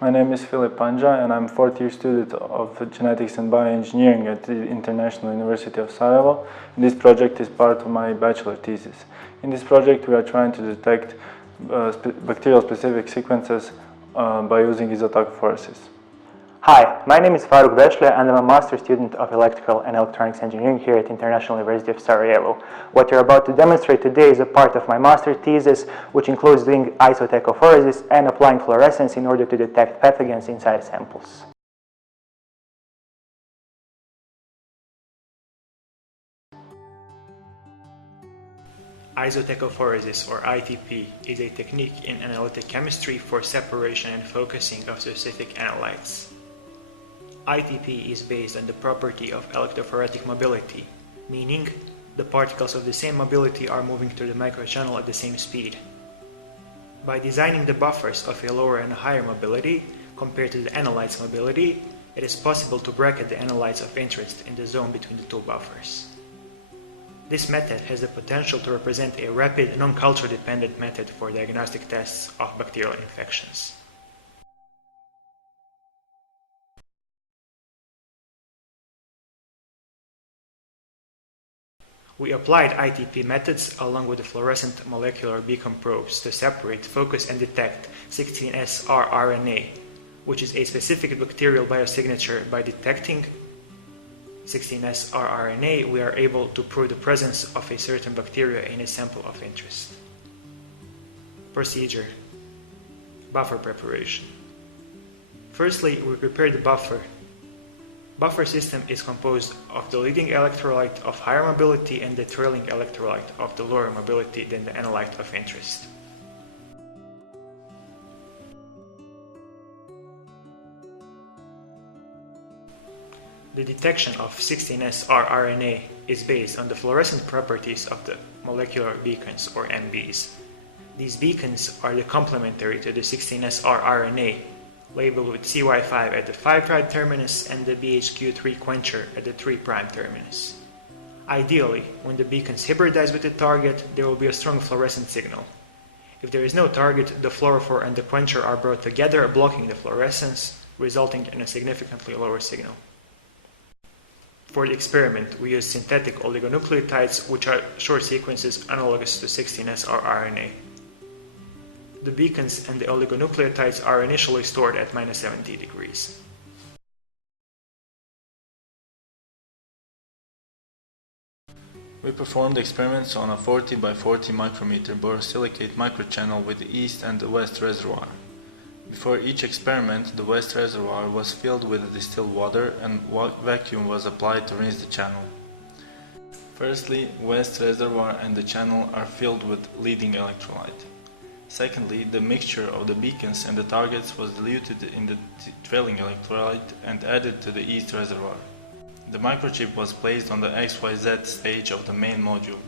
My name is Filip Panja and I'm a fourth-year student of Genetics and Bioengineering at the International University of Sarajevo. And this project is part of my bachelor thesis. In this project we are trying to detect bacterial-specific sequences by using isotachophoresis. Hi, my name is Faruk Beshle and I'm a master student of Electrical and Electronics Engineering here at International University of Sarajevo. What you're about to demonstrate today is a part of my master thesis, which includes doing isotachophoresis and applying fluorescence in order to detect pathogens inside samples. Isotachophoresis, or ITP, is a technique in analytic chemistry for separation and focusing of specific analytes. ITP is based on the property of electrophoretic mobility, meaning the particles of the same mobility are moving through the microchannel at the same speed. By designing the buffers of a lower and higher mobility compared to the analyte's mobility, it is possible to bracket the analytes of interest in the zone between the two buffers. This method has the potential to represent a rapid, non-culture dependent method for diagnostic tests of bacterial infections. We applied ITP methods along with the fluorescent molecular beacon probes to separate, focus, and detect 16S rRNA, which is a specific bacterial biosignature. By detecting 16S rRNA, we are able to prove the presence of a certain bacteria in a sample of interest. Procedure: buffer preparation. Firstly, we prepare the buffer. Buffer system is composed of the leading electrolyte of higher mobility and the trailing electrolyte of the lower mobility than the analyte of interest. The detection of 16S rRNA is based on the fluorescent properties of the molecular beacons, or MBs. These beacons are complementary to the 16S rRNA, labeled with CY5 at the 5' terminus and the BHQ3 quencher at the 3' terminus. Ideally, when the beacons hybridize with the target, there will be a strong fluorescent signal. If there is no target, the fluorophore and the quencher are brought together, blocking the fluorescence, resulting in a significantly lower signal. For the experiment, we use synthetic oligonucleotides, which are short sequences analogous to 16S rRNA. The beacons and the oligonucleotides are initially stored at -70 degrees. We performed experiments on a 40 by 40 micrometer borosilicate microchannel with the east and the west reservoir. Before each experiment, the west reservoir was filled with distilled water and vacuum was applied to rinse the channel. Firstly, west reservoir and the channel are filled with leading electrolyte. Secondly, the mixture of the beacons and the targets was diluted in the trailing electrolyte and added to the east reservoir. The microchip was placed on the XYZ stage of the main module.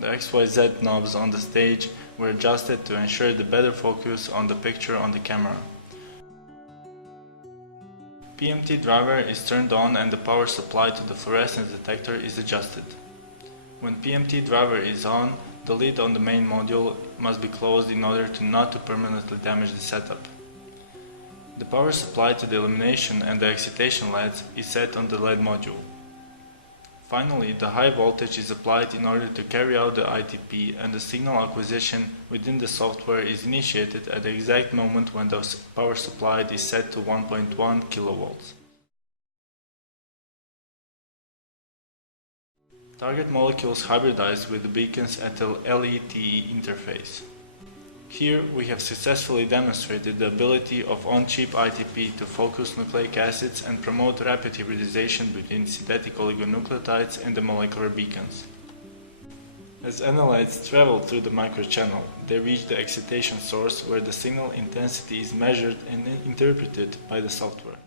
The XYZ knobs on the stage were adjusted to ensure the better focus on the picture on the camera. PMT driver is turned on and the power supply to the fluorescence detector is adjusted. When PMT driver is on, the lid on the main module must be closed in order not to permanently damage the setup. The power supply to the illumination and the excitation LEDs is set on the LED module. Finally, the high voltage is applied in order to carry out the ITP, and the signal acquisition within the software is initiated at the exact moment when the power supply is set to 1.1 kV. Target molecules hybridize with the beacons at the LETE interface. Here we have successfully demonstrated the ability of on-chip ITP to focus nucleic acids and promote rapid hybridization between synthetic oligonucleotides and the molecular beacons. As analytes travel through the microchannel, they reach the excitation source where the signal intensity is measured and interpreted by the software.